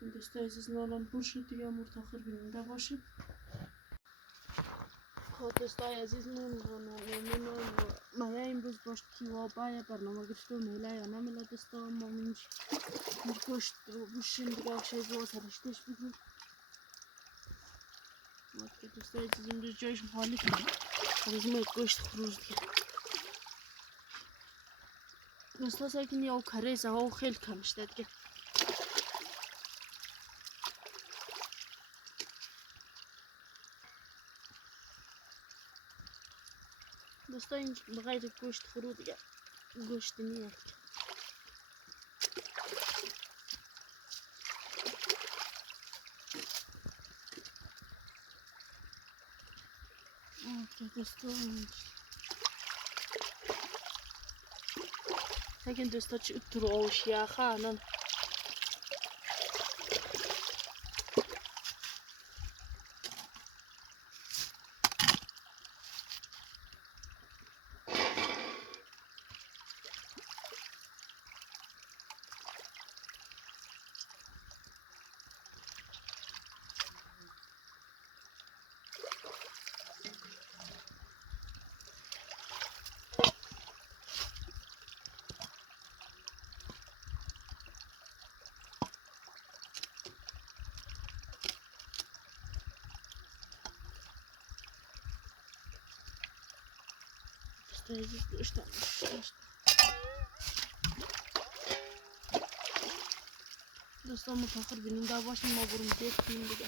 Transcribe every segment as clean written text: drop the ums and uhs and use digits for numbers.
Доста изоснолон буршит ямар тохир бинда бошит. Доста изоснолон моя имбус бош киво бая барнама гэртөө мэлай анамила доста моминч мөргөш бушин дгаш зоо сарштэш бигү. Вот доста изоснолон жойш хонит. Возьму гош хружли. Доста сайкин яу карез ау хэл камштадге. Достоин багайд гошт хрудга. Гошт не як. Достоин. Сайкин досточ троуш яха анан. Что? Доста мы тохир бинда башин могурум дек киндига.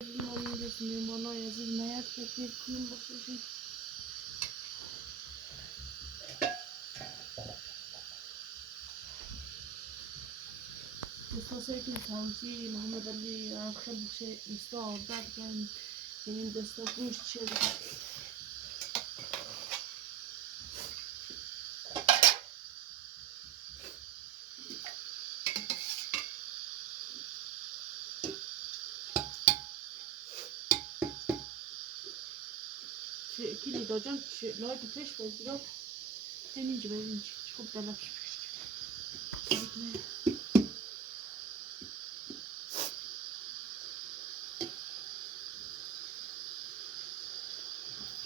Момин дес мен боно язык наят кепир кин бошин. Доста сайкин саузи Мухаммад Али ахшаб бxe isto ordat kan benim dosta kuş çedi. Kili dojan Leute Fisch weil senin gibi çok dalak.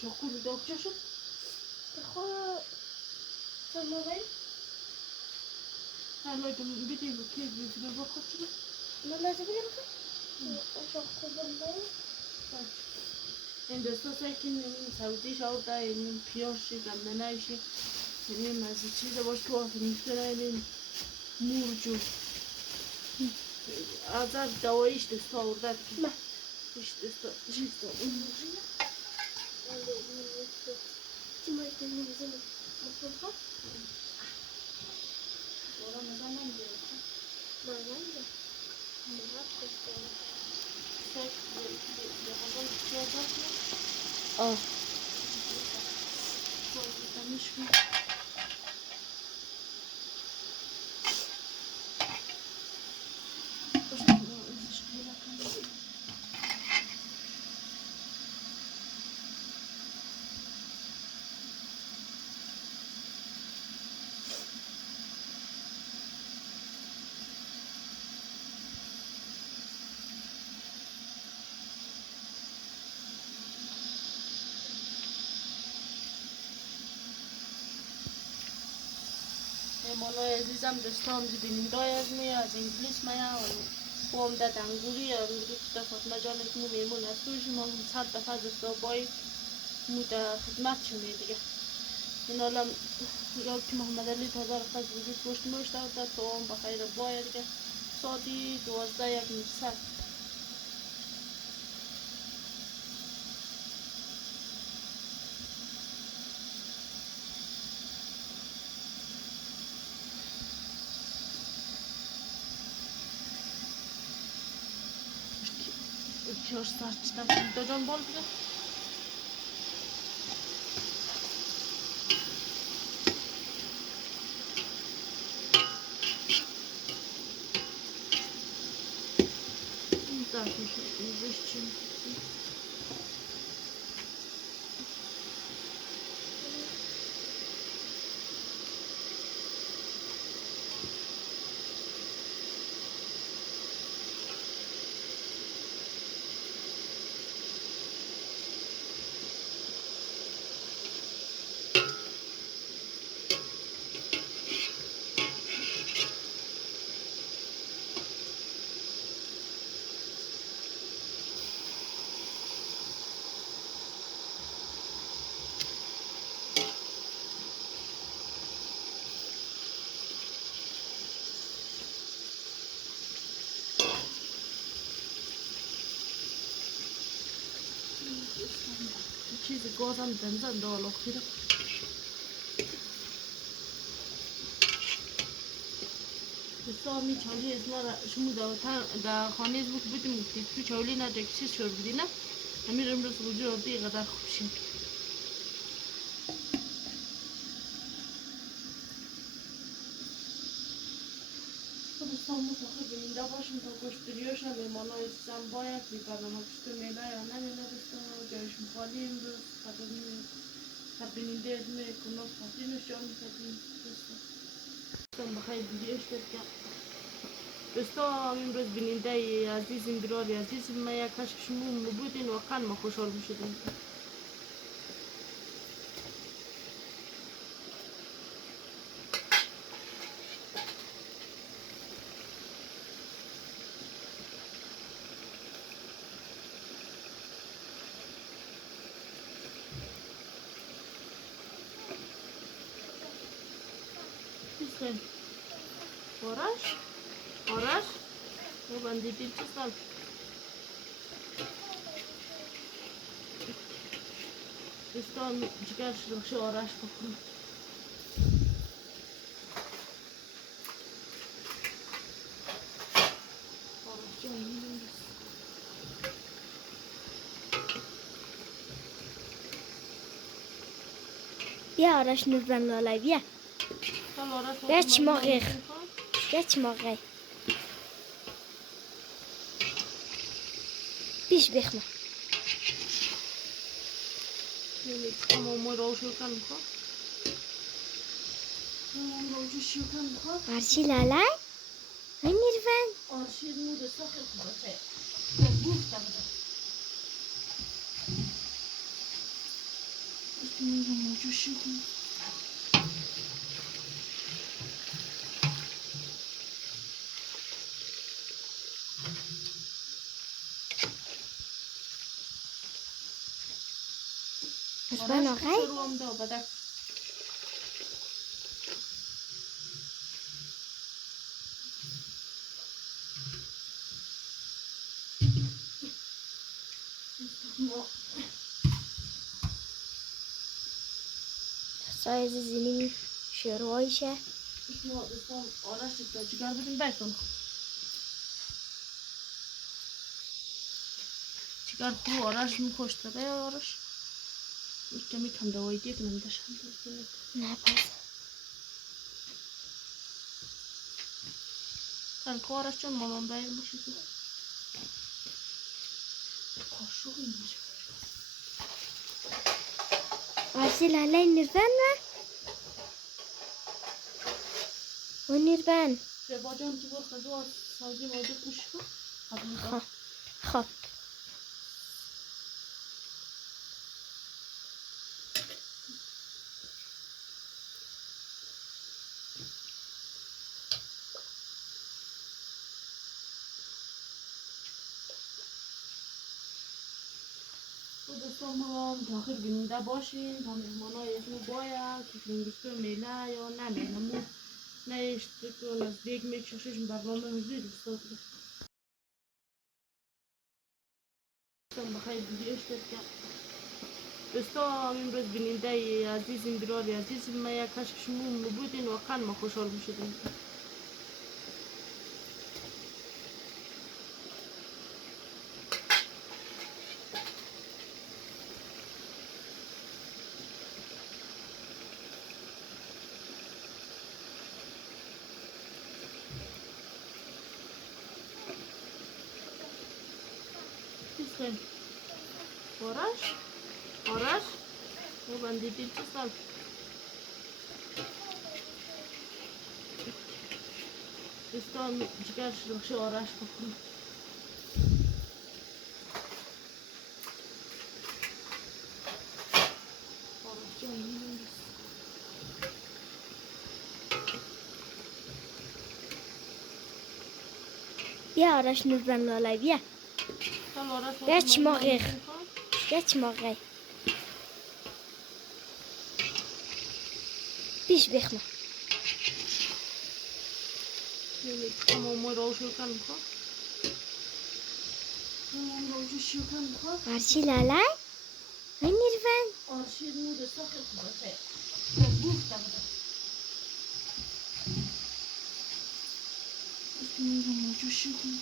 Çok kuru dokçaşın. Tamam. Leute bitte okay wir wieder bakacağız. Ne lazım biliyor musun? Çok kullandım. En dosta saykin Saudi şahda en piyoshi gamnanayshi senin maziçi de boş tuhaf müşterilerin murcu azar dava işte orada işte Oh. Mono yazıcam dostum dibinin doyazmaya İngiliz maya onu da danguriya da Fatma Can'ın mu memnun asuji mu saat da fazla boy mu da hizmet çömeydi. İnalam yok ki Muhammed Ali Tazar fazla vücut boşmuş da toğum bakayla boyardı. Saati 12 yakın saat. Kiosk starttan dojan boldu. Так, еще چیزی گازم دنزن دالا خیره بسامی چالی اسما را شما در خانه از بک بودیم گفتید تو چالی نداره چیز شور بودی نه همین امروز وجود آردی قدر خوب شد بسام متخیل بیننده باشیم تا گشتریاش هم میمانه ایستم باید بیپردم پشت میله یا نمیله بستم جایش مخالی امروز قدر بیننده از میکنه خاطینش جان میکردیم بستم بخیر دیگه اشتر بستم امروز بیننده عزیزیم برای عزیزیم ما یک کشک شما بودین واقعا ما خوشحال میشدیم Sen Oraş o ben dediğim çizsem üstten çıkar şu Oraş bakın Oraş canım بیا آرش نوربن لالای بیا بیا چماقی بیا چماقی بیش بخمه Ama روشو کن میخواد روشو کن میخواد آرشی لالای و نوربن آرشی نور ساخت بوده گفتم روشو کن نوربن آقای سایز زمین شروعیشه ما دستم آرش تا چیکار بدیم بکن چیکار خوب آرش میکشته به آرش کمی کم دوایی دیگه نمیداشم نه پس کن که آرش چون مامان باید باشی تو کاشوقی میشه آرشی لالای نوربن و نوربن به باجان تو برخ از او سازی موجود گوش کن خب دوستان ما تاخیر بیننده باشین تا مهمانای اسمو باید که فیلمگستو میله یا نه میله مو نشته که نزدیک میکشش برنامه مزید دوستان بخیر دیگه اشتر که دوستان امروز بیننده عزیزیم برای عزیزیم ما یک کشک شما بودین واقعا ما خوشحال میشدیم Sen Oraş o ben dediğim çizsem üstten çıkar şu Oraş bakın Oraş canım بیا آرش نوربن لالای بیا بیا چماقی بیا چماقی بیش بخمه Ama روشو کن میخواد آرشی لالای Nirvan. Şirin'i sakın bakay. Bu da bu. Üstüne çok şirin.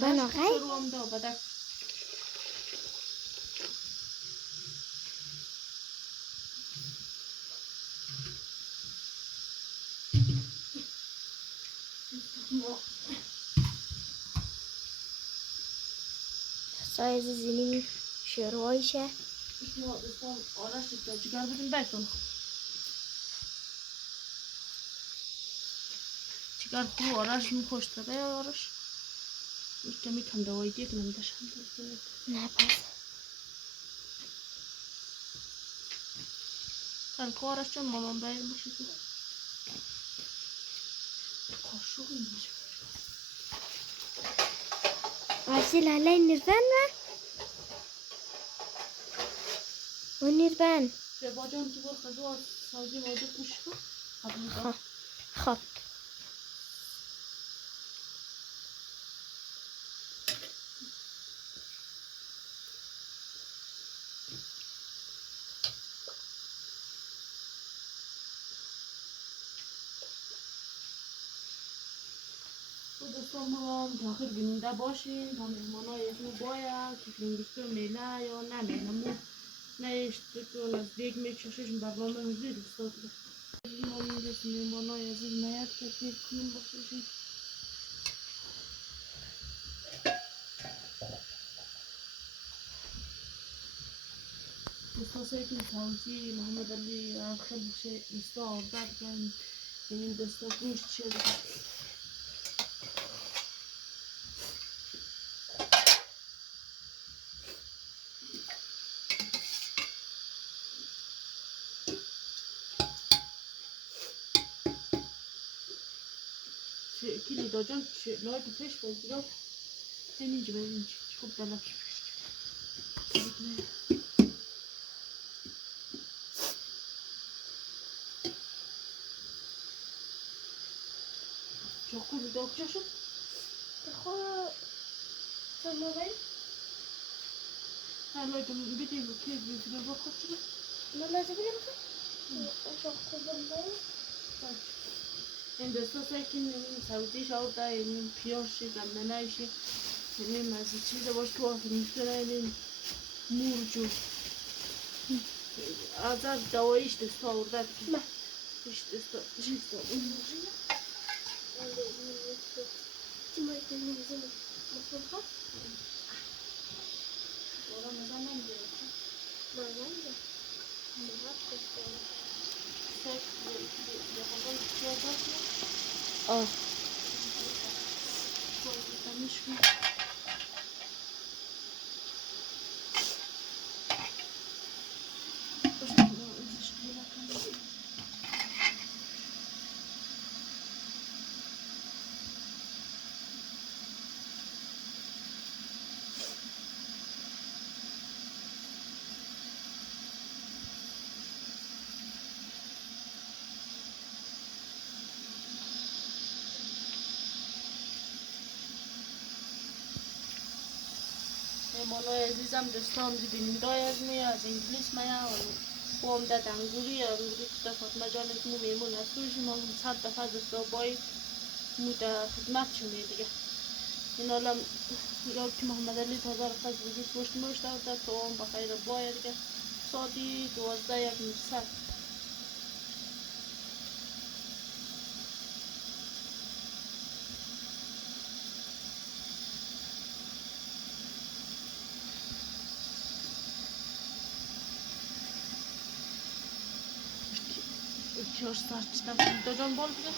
Ben okay. Ruomda bada. Saya zinin şeroyşe. İşte o araştırdı. Çıkardım ben onu. Çıkar bu araştırma koştu be araş. İşte mi kanda o ideye kim de şandı. Ne yapar? Sen ko araştırma mamam bayılmış idi. Koşuyormuş. Asil hala Nirvan mı? O Nirvan. Ve bacağım ki bu kazı savcı modu kuşku. Ha. Hop. دوستان داخل بیننده باشین تا مهمانای اسمو باید که فیلمگیستو میله یا نه میله مو نه اشتکو نزدیک میکششون برنامه میزید دوستان مهمانای عزیز نیاد تکمیل کنیم باششون دوستان سیکل سوزی محمد علی خیلی بخشه دوستان آرداد کن این دوستان گوشت شد کلی داجان لایک پیش بگیرم همینجا ببینید خوب دلم چاکولی داغچه شد Taho. Sama ben. هر لایک بیدیم و که بیدیم با خود شد Ne lazım biliyor musun? O çok kullanmayı. این دوستا سیکل سوزیش آورده این پیاشی گندنایشی این از چیز باش تو آفر میکنه این مورجو azar davayı işte savurda işte این مورجو Cuma günü bizim mutluğa. Orada ne zaman gerekiyor? Bazen de. Murat gösteriyor. Sek yapalım yapalım. Oh. Koymuş mu? مهمانای عزیزم دوستان بینندای از می از انگلیس میان و عمده دنگوری تا فاطمه جان اسمو میمون از توش ما 100 دفعه دوستا بای موده خدمت شونه دیگه این حالا یا که محمد علی تازه رفت وجود پشت مشت داشته تو هم بخیر باید دیگه ساعتی 12 یک نصف Kör saçtan dönem bol bile.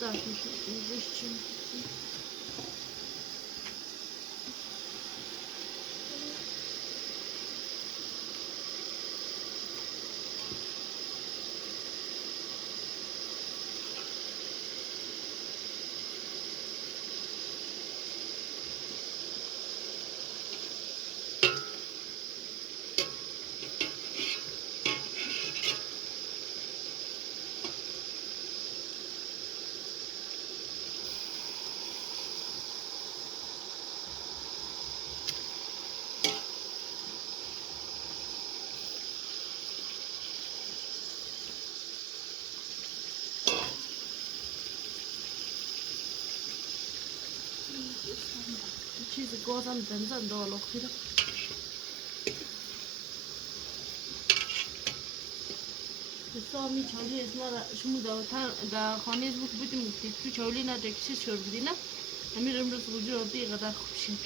Zaten şu için. چیز گازم دنزن دالا خیره دوستا می چالی از ما شما در خانه از بود بودیم تو چالی نده که چیز شور بودی نه همین امروز وجود رو دیگه قدر خوب شد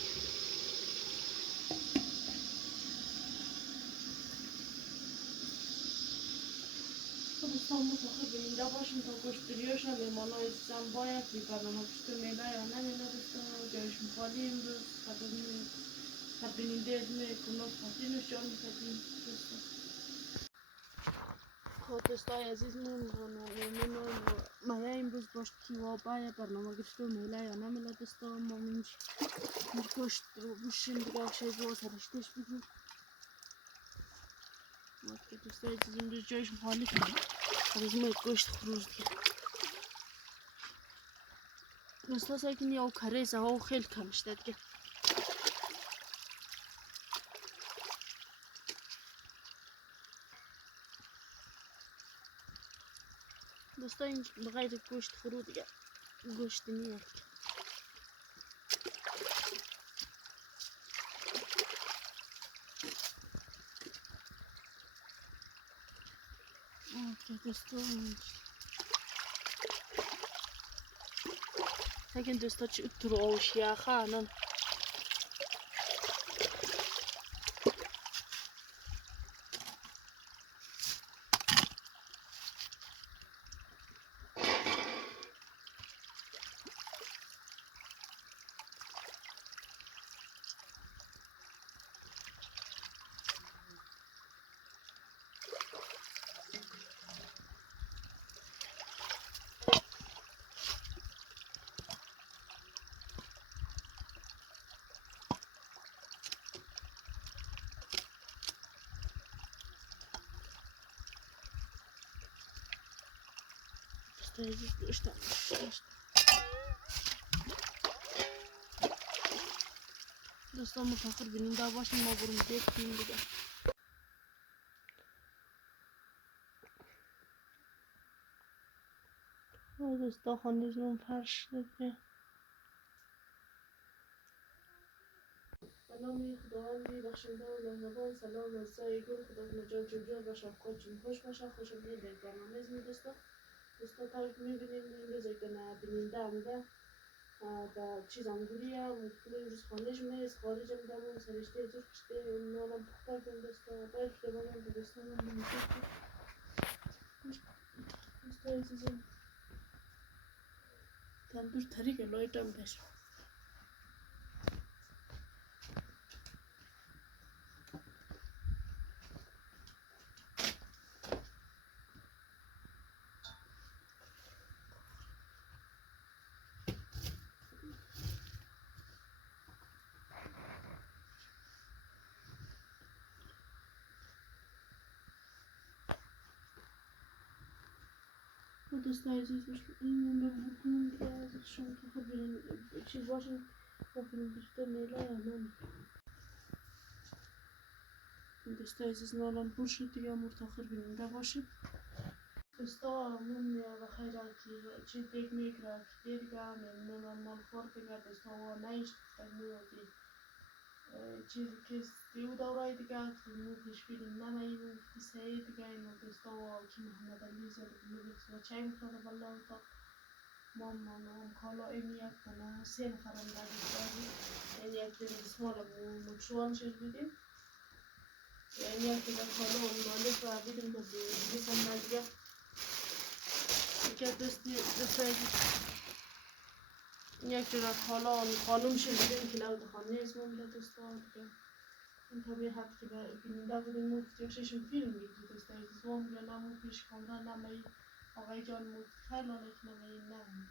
دوستا متاخر بیننده باشیم تا گوشت بریوش هم میمانا عزیزم باید بی برنامه پشت میله یا نمیله دوستا جایشون خالی امروز تا بیننده ادمه کناس پاتینوش جان میکردیم دوستا خب دوستای عزیز من امروز باش کیوا باید برنامه گرفته میله یا نمیله دوستا ما منج گوشت رو بوشیم دیگه آخشه زوا سرشتش بگیم وقتی دوستای عزیز امروز جایشون خالی کنیم از ما گوشت خروز دیگه دوستا ساکن یا کره زوا خیلی کمشته دیگه دوستا این بغیر گوشت خورو دیگه گوشت نیست اوکی دوستا ساکن دوستا چی اترو آوشیا خانن دوستا دوستا متاخر بیننده باشیم ما بریم دیت کنیم دیگه دوستا خانهشون فرش دیگه به نام خداوند بخشنده و مهربان سلام از سایه گل خدا نجات جوجا و شفقات جون خوش باشه خوش بینید در برنامه از دوستا دوستا تا که میبینیم امروز یک دونه بیننده همده در چیز همگوری هم امروز خانهش میست خارج هم دمون سرشته زور کشته نالم پختر کن دوستا باید که بانم به دوستا من بمیشت دوستا عزیزم تندور طریق لایت هم بشه دوستای عزیز این رو بکنم دیگه شما که خود برین چیز باشین با فیلم گرفته میله یا نمی دوستای عزیز نالان پر شد دیگه مرتاخر بیننده باشید دوستا من بخیر که چی دیگ میگره که دیگه ممنونم من خور دیگه دوستا و نیشت تکنیوزی چیزی که دیو دورای دیگه مو پیش فیلم نماییم سعی دیگه اینو دوستا و که محمد علی زد و چای میخوره بالله تا مام کالا این یک تنه سه نفرم دادیم این یک دن بسمال مچوان شد بودیم این یک دن کالا مالک و بیدیم بسم نجگه که دوستای یک دن کالا خانوم شد بودیم که لود خانه اسمم ده دوستا دیگه این طبیعت که بیننده بودیم مفتی ششم فیلم میگی دوستای زوام یا نمو پیش کامران نمایی آقای جان مفتی خیلی آنک نمایی نمایی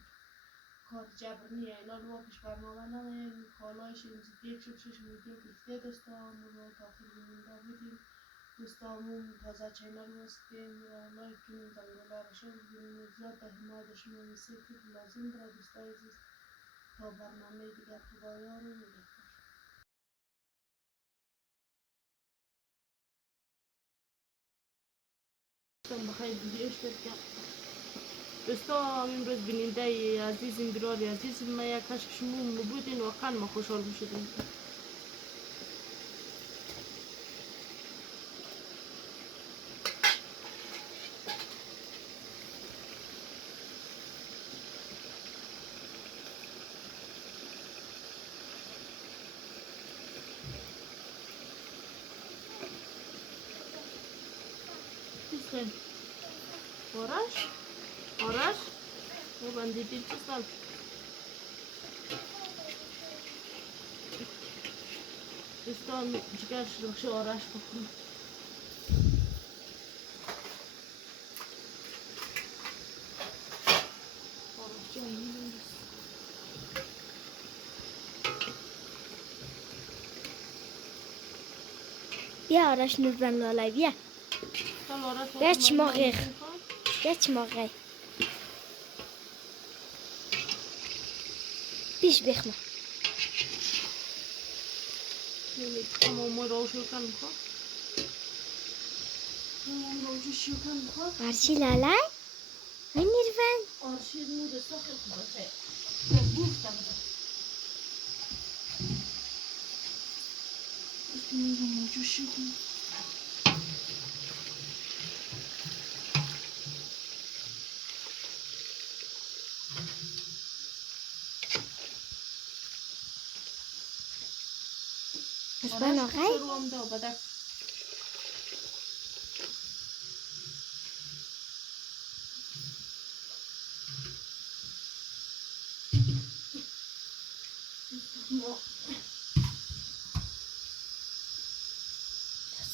کار جبر نیه اینا رو پیش برنامه نمایی کالایش این دیگ شد ششم ویدیو گفته دوستا رو تاخیر بیننده بودیم دوستا همون تازه چینل وستیم لایک کنیم زنگوله رشن بگیریم زیاد به حمایت شما میسی که لازم داره دوستای عزیز تا برنامه دیگر خدایا رو میگه بخیر ویدیوش بکن Просто ми брос бининда и азизим бирор азизим мая кашкшму мубудин вақан ма хушол мушудин. Sen Oraş, o ben dedim ki sen. İstan çıkar şu Oraş bakın. Oraş canım. بیا آرش نوربن لالای بیا Sen Oraş بیا چماقی بیا چماقی بیش بخما Ama mor oluşu kan mı? Mor oluşu kan mı? آرشی لالای و نوربن Arşivini de sakın kızı. Bu tabii. Mor oluşu kan. نوربن آقای Ruamda o kadar.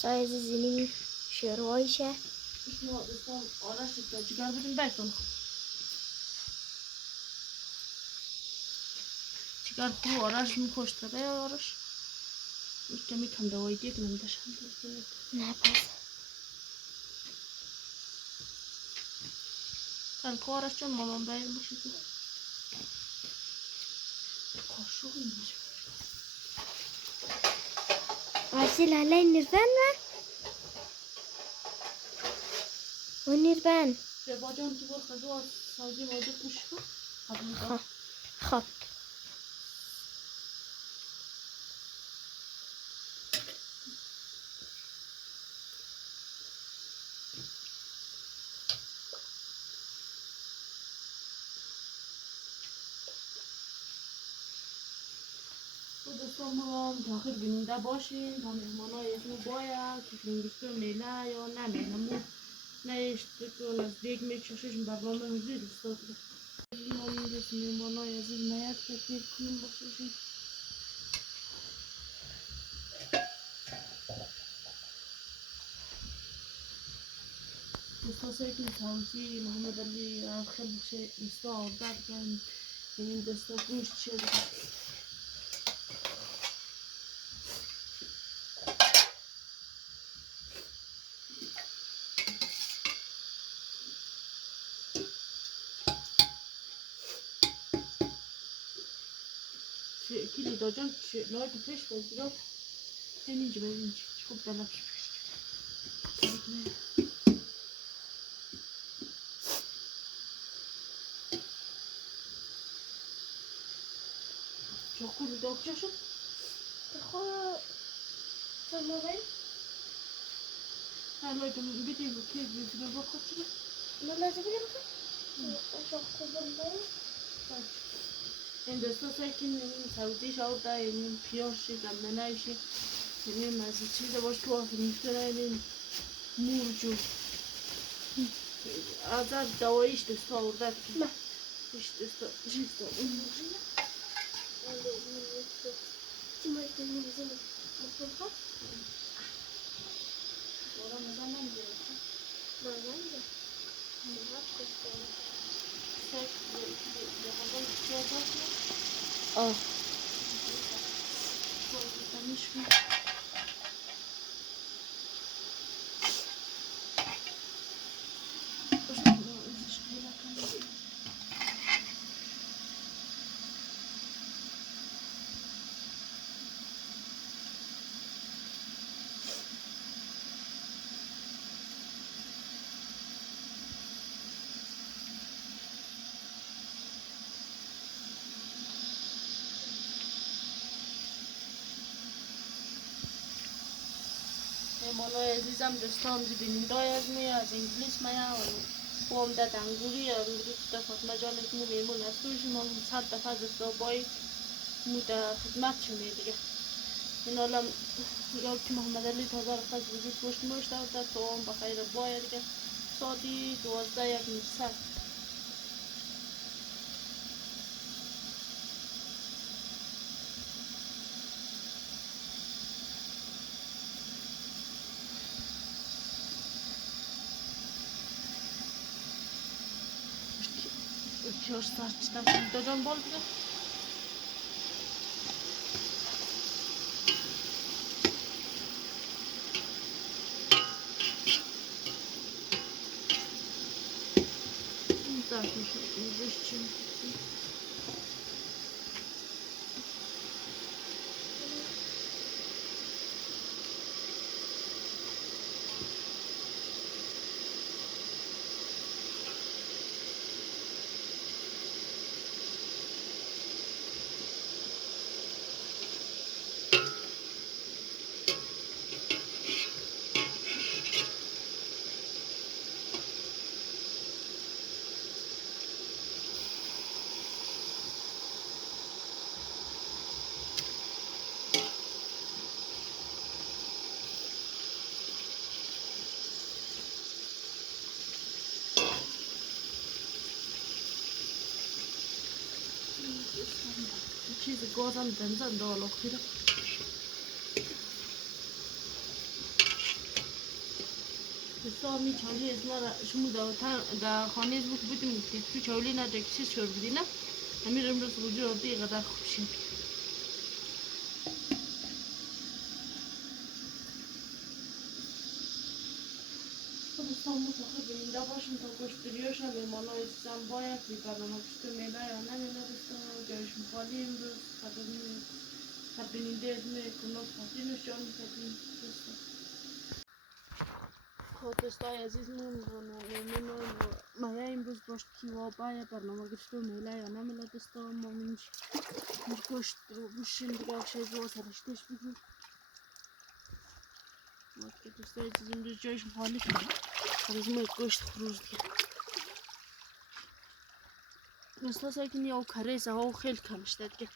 سایز زینی شروعیشه İstan araştırdı. Çıkardım ben sonra. Çıkar bu araç mı koştu be araç. Kemi kanda o idik nam da şandı. نه پس Kan ko araçtan mamam bayılmış idi. Koşuyormuş. آرشی لالای نوربن و نوربن Ve bacağım ki bu kazı savcı modu kuşku. خب خب دوستان ما هم تا آخر بیننده باشین تا مهمانای اسمو باید که فیلمگیستو میله یا نه میله مو نه اشتکو نزدیک میکششون برنامه حضور دوستان ما میرس مهمانای عزیز نیاد که تیر کنیم باششون دوستان سیکن تاوزی محمد علی خیلی بشه دوستان آردار کن این دوستان گوشت شد کلی داجان لایک پیش بزرگ اینجا اینجا خوب دلم çok kuli dokçaşım خب سماوی her lایک بیدی bu ki bir bakıcı نه لازم بگم اشاق خوبم باید این دستا ساکن سعودی شاود دا این پیاشی گمنایشی این از چیز باش تو آخر میتونه این مورجو azar davayı دستا orada نه işte dستا این چی باید نمیزیم مطلوب ها orada zaman gerekiyor بازم ده مرد کستان sak yapadan tutuyor آه konuşmuş Mono ezizam dostom zibinin doyazmıyor, İngiliz maya onu. Boğumda danguruyor, rüzgarda fatmacanın mu memnun asuşum onun sarda fazla boy muda hizmet çümeydi. İnalam yok ki Muhammed Ali Tazar kaz vücut boşmuş da toğum bakayla boyarken sodi duazda yakmışsa. Uçuyor saçtan dodan bol bile. Так, еще зачем? Cheese goes on then and all of it. The stormy Charlie is not a shmuda the honey's book with him to Charlie not exist your dinner. I mean, I'm just with your big at that ship. Da Washington koşturuyorsa ve Monoistan bayağı bir kanama küstürmeyle yanlarına görüşüm falim bu kadının derdi kunos fatino şu an kadın Kotosta yazizmun no maya imbus boşki wa baya kanama küstürmeyle yanlarına da mominç koşturu bu şimdi şey bu sarıştış bu Kotosta yazizmun görüşüm falim Возьму кость хрустки. Просто сайкин яу карез ау хел камштадги.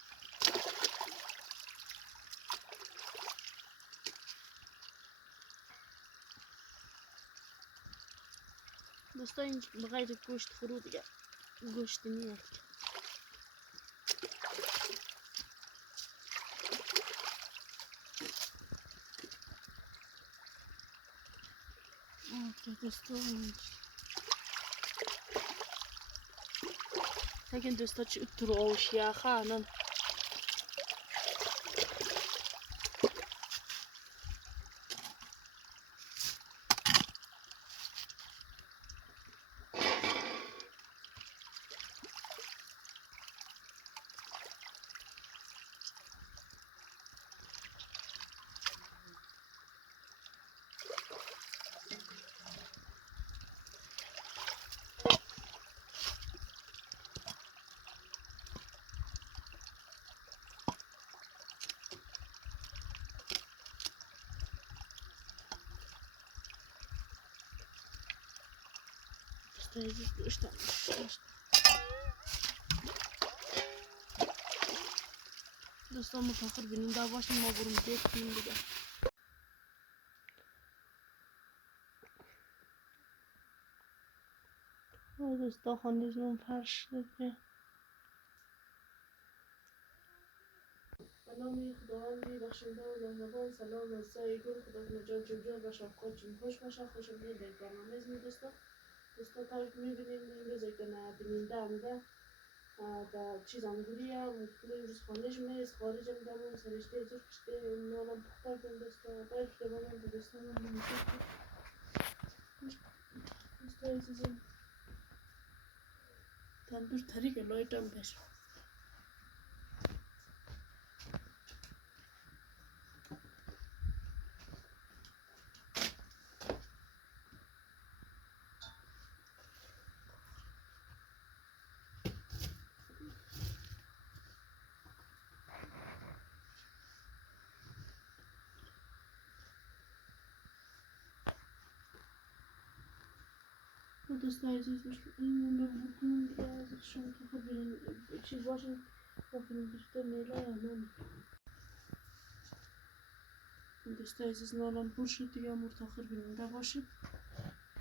Просто инж багайда кость хрустки. Кость не як. Просто Lakin dostać utroş ya xanan. İşte Dostlar mutfakır benim daha başıma vurum dektiğim gibi. Dostlar hanızın farşlığı. Anamı خداوند بخشنده و مهربان سلام از سایه گل خدا نجات جوجل و شفقات جون خوش باشه خوشم بیاد در برنامه می دوستا تایپ میبینیم اینجا زیتونه بیننده همده دا چیز انگوریه ممکنه امروز خانهش میست خارج هم دمون سرشته زور کشته نالم پختر کن دوستا باید شده بانم به دوستا من نمیشه دوستا عزیزم تندور طریق لایتم بشه dostajesz już inną ja zresztą trochę się właśnie trochę to mylę, dostajesz z nową burszy, to ja mu trochę będę właśnie